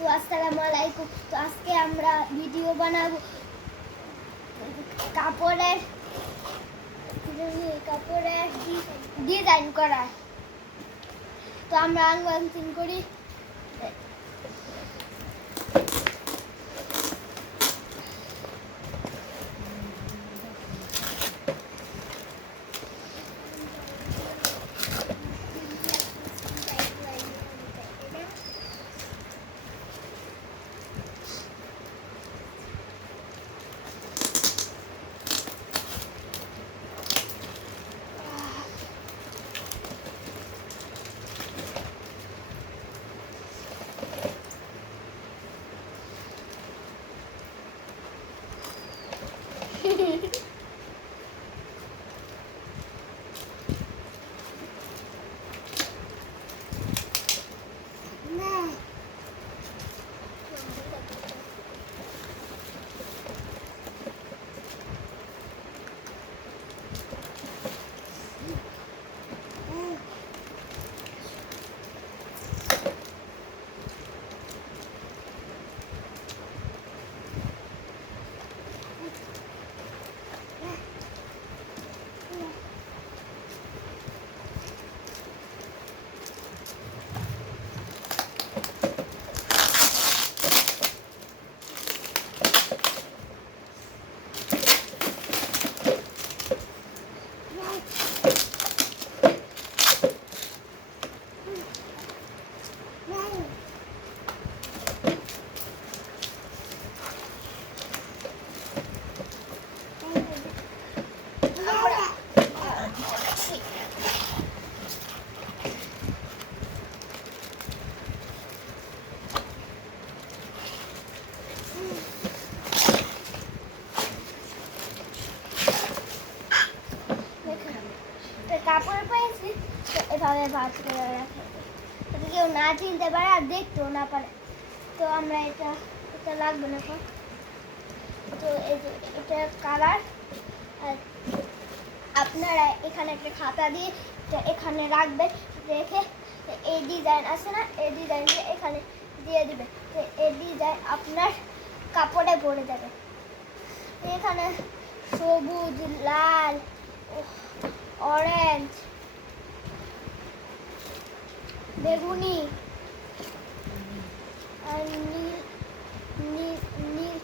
তো আসসালামু আলাইকুম। তো আজকে আমরা ভিডিও বানাবো কাপড়ের কাপড়ের ডিজাইন করা। তো আমরা আনবক্সিং করি। কাপড় পেয়েছি এভাবে ভাঁজ করে রাখে, যাতে কেউ না চিনতে পারে আর দেখতেও না পারে। তো আমরা এটা লাগবে না এখন। তো এই যে এটা কালার, আর আপনারা এখানে একটা খাতা দিয়ে এখানে রাখবেন, রেখে এই ডিজাইন আছে না, এই ডিজাইনটা এখানে দিয়ে দিবেন। তো এই ডিজাইন আপনার কাপড়ে ভরে যাবে। এখানে সবুজ, লাল, অরেঞ্জ, বেগুনি আর নীল নীল নীল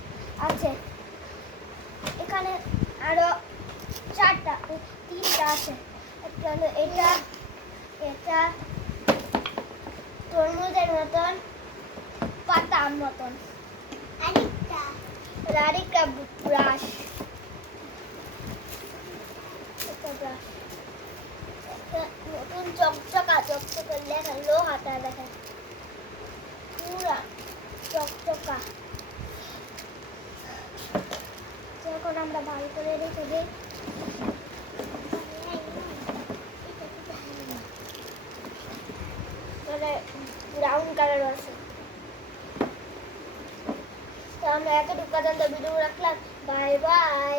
আছে। এখানে আরো তিনটা আছে। একটা হলো এটা তরমুজের মতন, পাতার মতন, আরেকটা ব্রাশ, নতুন চকচকা লেখা, লোহাটা দেখেন পুরা চকচকা। এখন আমরা ভালো করে রেখে দিই। ব্রাউন কালার আছে। তো আমরা এতটুকু পর্যন্ত ভিডিও রাখলাম। Bye bye.